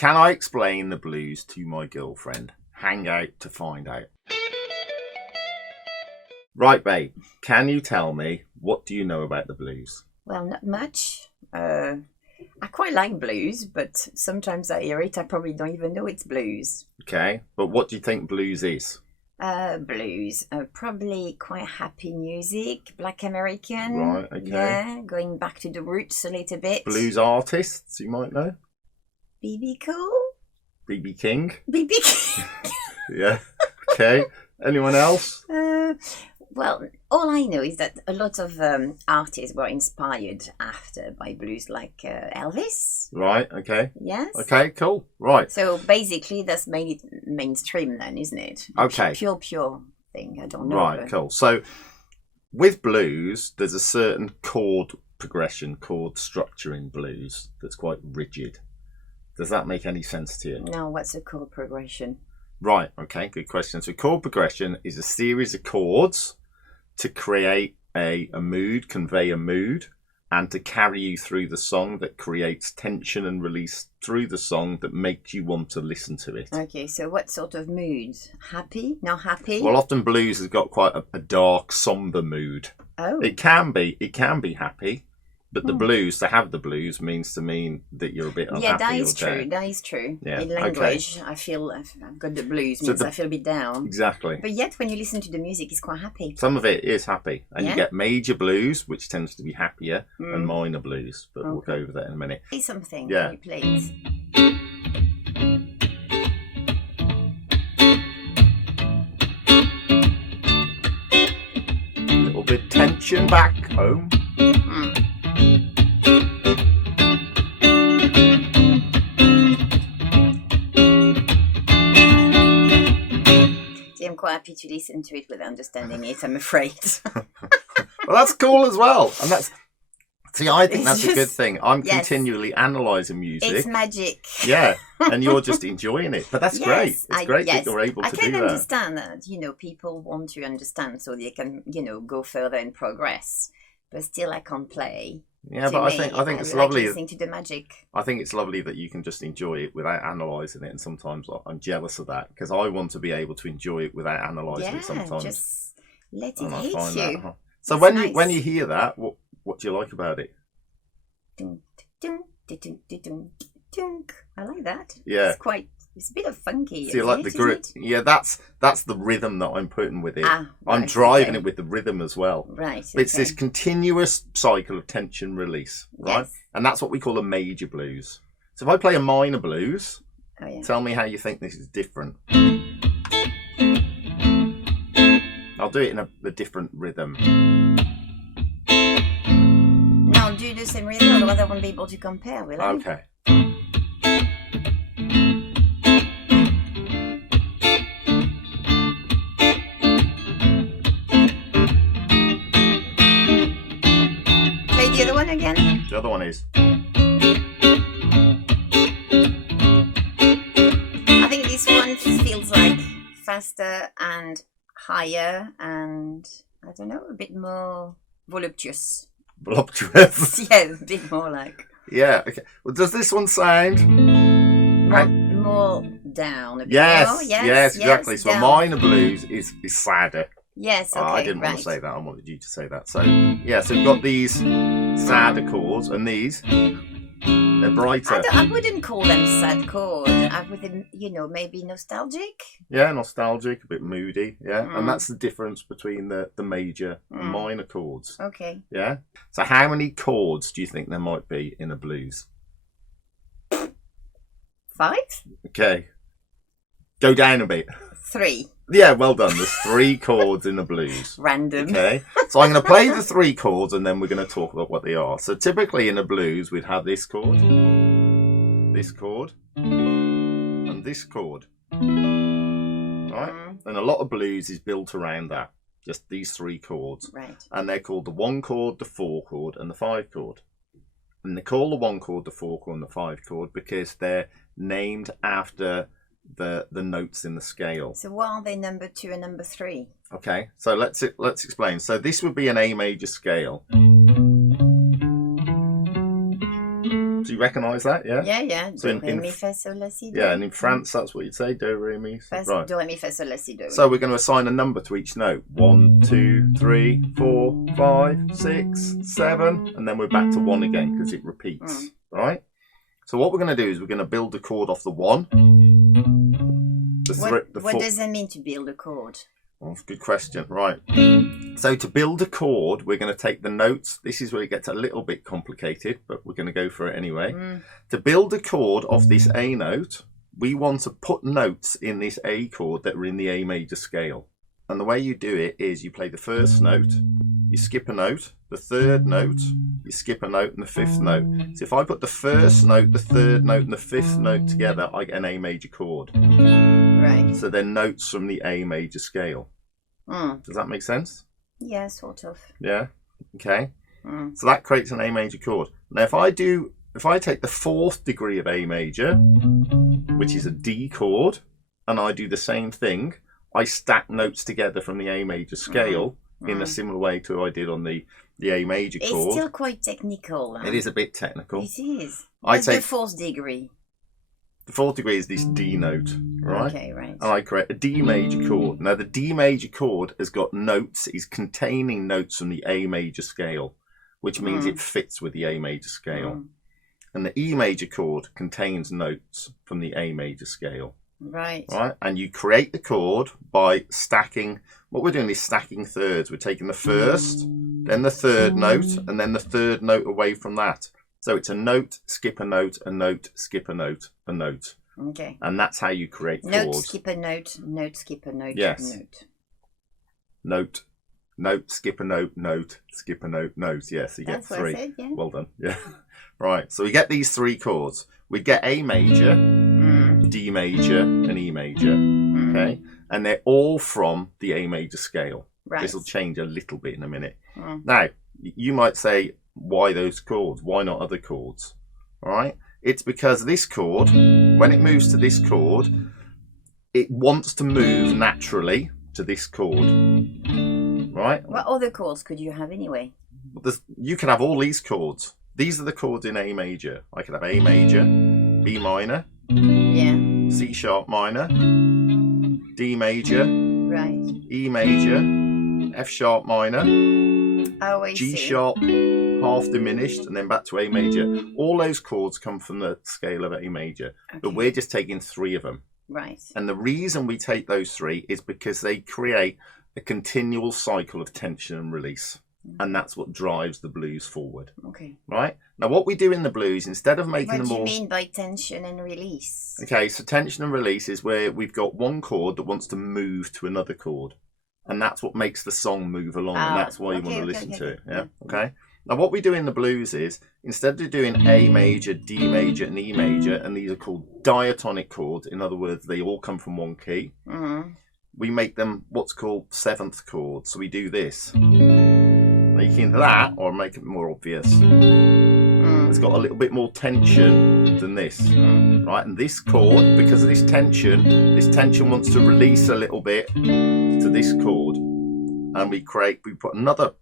Can I explain the blues to my girlfriend? Hang out to find out. Right, babe. Can you tell me, what do you know about the blues? Well, not much. I quite like blues, but sometimes I hear it, I probably don't even know it's blues. Okay, but what do you think blues is? Blues, probably quite happy music, Black American. Right, okay. Yeah, going back to the roots a little bit. Blues artists, you might know? B.B. Cole? B.B. King? B.B. King. Yeah, okay. Anyone else? Well, all I know is that a lot of artists were inspired after by blues, like Elvis. Right, okay. Yes. Okay, cool. Right. So basically, that's made it mainstream then, isn't it? Okay. Pure thing. I don't know. Right, cool. So with blues, there's a certain chord progression, chord structure in blues that's quite rigid. Does that make any sense to you? No, what's a chord progression? Right, okay, good question. So chord progression is a series of chords to create a mood, convey a mood, and to carry you through the song that creates tension and release through the song that makes you want to listen to it. Okay, so what sort of mood? Happy? Not happy? Well, often blues has got quite a dark, somber mood. Oh. It can be happy, but the blues, to have the blues, means to mean that you're a bit unhappy. Yeah, that is or down. true. That is true. Yeah, In language, I feel I've got the blues, means I feel a bit down. Exactly. But yet, when you listen to the music, it's quite happy. Some of it is happy, and Yeah? you get major blues, which tends to be happier, and minor blues. But we'll go over that in a minute. Play something, Yeah. can you please? A little bit tension back home. See, I'm quite happy to listen to it without understanding it, I'm afraid. Well, that's cool as well, and that's. See, I think that's a good just- thing. I'm yes. continually analysing music. It's magic. Yeah, and you're just enjoying it. But that's great. Yes, It's great that you're able I to can do that. understand that, people want to understand so they can, go further and progress. But still, I can't play. Yeah, To but me, I think it's like lovely. listening to the magic. I think it's lovely that you can just enjoy it without analysing it. And sometimes I'm jealous of that because I want to be able to enjoy it without analysing it sometimes. Just let it And I hit find you. that. So It's when nice. you hear that, what do you like about it? Dun, dun, dun, dun, dun, dun, dun. I like that. Yeah. It's a bit of funky. So you like the grip? Yeah, that's the rhythm that I'm putting with it. I'm Right, driving okay. it with the rhythm as well. Right. It's okay. this continuous cycle of tension release, right? Yes. And that's what we call a major blues. So if I play a minor blues, Oh, yeah. tell me how you think this is different. I'll do it in a different rhythm. Now do the same rhythm, otherwise I won't be able to compare, will I? Okay. Play the other one again. The other one is. I think this one feels like faster and higher and, I don't know, a bit more voluptuous. Voluptuous. Yeah, a bit more like... Yeah, okay. Well, does this one sound? More down a bit. Yes, more. yes, exactly. So down. minor blues is sadder. Yes, okay, I didn't right. want to say that. I wanted you to say that. So, yeah, so we've got these sadder chords, and these, they're brighter. I wouldn't call them sad chords. I would, maybe nostalgic. Yeah, nostalgic, a bit moody. Yeah, and that's the difference between the major and minor chords. Okay. Yeah. So, how many chords do you think there might be in a blues? 5? Okay. Go down a bit. 3. Yeah, well done. There's 3 chords in the blues. Random. Okay. So I'm going to play the 3 chords and then we're going to talk about what they are. So typically in the blues, we'd have this chord, and this chord. Right? And a lot of blues is built around that. Just these 3 chords. Right. And they're called the 1 chord, the 4 chord, and the 5 chord. And they call the 1 chord, the 4 chord, and the 5 chord because they're named after the notes in the scale. So what are they, number 2 and number 3? Okay, so let's explain. So this would be an A major scale. So you've recognise that? Yeah. Yeah. So Do, re, mi, fa, sol, la, si, do. Yeah, and in France, that's what you'd say. Do, re, mi. Right. Do, re, mi, fa, sol, la, si, do. So we're going to assign a number to each note. 1, 2, 3, 4, 5, 6, 7, and then we're back to 1 again because it repeats. Right. So what we're going to do is we're going to build a chord off the 1. What does that mean to build a chord? Oh, good question. Right. So to build a chord, we're going to take the notes. This is where it gets a little bit complicated, but we're going to go for it anyway. To build a chord off this A note, we want to put notes in this A chord that are in the A major scale. And the way you do it is you play the first note, you skip a note, the third note, you skip a note, and the fifth note. So if I put the first note, the third note, and the fifth note together, I get an A major chord. Right. So they're notes from the A major scale. Does that make sense? Yeah, sort of. Yeah. Okay. So that creates an A major chord. Now, if I take the 4th degree of A major, which is a D chord, and I do the same thing, I stack notes together from the A major scale in a similar way to what I did on the A major chord. It's still quite technical. It is a bit technical. It is. I What's the 4th degree? The 4th degree is this D note, right? Okay, right. And I create a D major chord. Now the D major chord has got notes, is containing notes from the A major scale, which means it fits with the A major scale. And the E major chord contains notes from the A major scale. Right. Right? And you create the chord by stacking. What we're doing is stacking thirds. We're taking the first, then the third note, and then the third note away from that. So it's a note, skip a note, a note, skip a note, a note. Okay. And that's how you create chords. Note, skip a note, note, skip a note, yes. note. Note, note, skip a note, note, skip a note, note. Yes, you get 3. What I said, yeah. Well done. Yeah. Right. So we get these 3 chords. We get A major, D major, and E major. Okay. And they're all from the A major scale. Right. This will change a little bit in a minute. Now, you might say, why those chords? Why not other chords? All right. It's because this chord, when it moves to this chord, it wants to move naturally to this chord. Right? What other chords could you have anyway? You can have all these chords. These are the chords in A major. I could have A major, B minor, C sharp minor, D major, right, E major, F sharp minor, G sharp half diminished, and then back to A major. All those chords come from the scale of A major, but we're just taking 3 of them. Right. And the reason we take those 3 is because they create a continual cycle of tension and release. And that's what drives the blues forward. Okay. Right? Now, what we do in the blues, instead of making them all... What do you mean by tension and release? Okay, so tension and release is where we've got one chord that wants to move to another chord. And that's what makes the song move along. And that's why you want to listen to it. Yeah? Okay? Now, what we do in the blues is, instead of doing A major, D major, and E major, and these are called diatonic chords, in other words, they all come from one key, we make them what's called 7th chords. So we do this. Making that, or make it more obvious, it's got a little bit more tension than this, right? And this chord, because of this tension wants to release a little bit to this chord, and we put another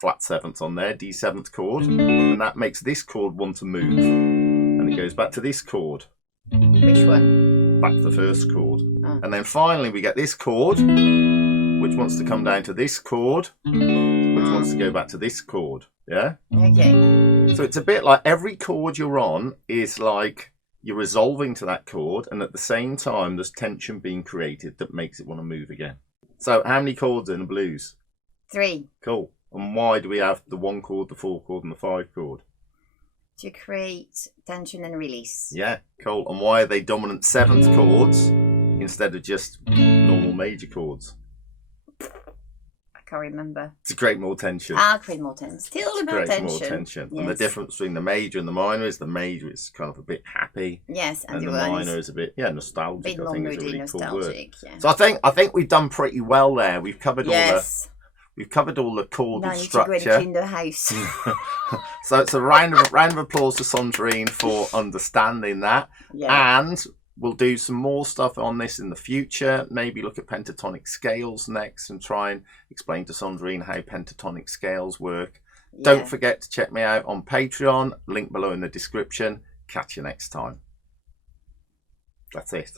flat 7th on there, D7th chord, and that makes this chord want to move, and it goes back to this chord. Which one? Back to the first chord. And then finally we get this chord, which wants to come down to this chord, which wants to go back to this chord. Yeah? Okay. So it's a bit like every chord you're on is like you're resolving to that chord, and at the same time there's tension being created that makes it want to move again. So how many chords in the blues? 3. Cool. And why do we have the 1 chord, the 4 chord, and the 5 chord? To create tension and release. Yeah, cool. And why are they dominant 7th chords instead of just normal major chords? I can't remember. To create more tension. Create more tension. Still about tension. More tension. Yes. And the difference between the major and the minor is the major is kind of a bit happy. Yes, and the minor is a bit nostalgic. A bit more moody, nostalgic. Yeah. So I think we've done pretty well there. We've covered all the chord structure. Now I need to go and clean the house. So it's a round of applause to Sandrine for understanding that. Yeah. And we'll do some more stuff on this in the future. Maybe look at pentatonic scales next and try and explain to Sandrine how pentatonic scales work. Yeah. Don't forget to check me out on Patreon, link below in the description. Catch you next time. That's it.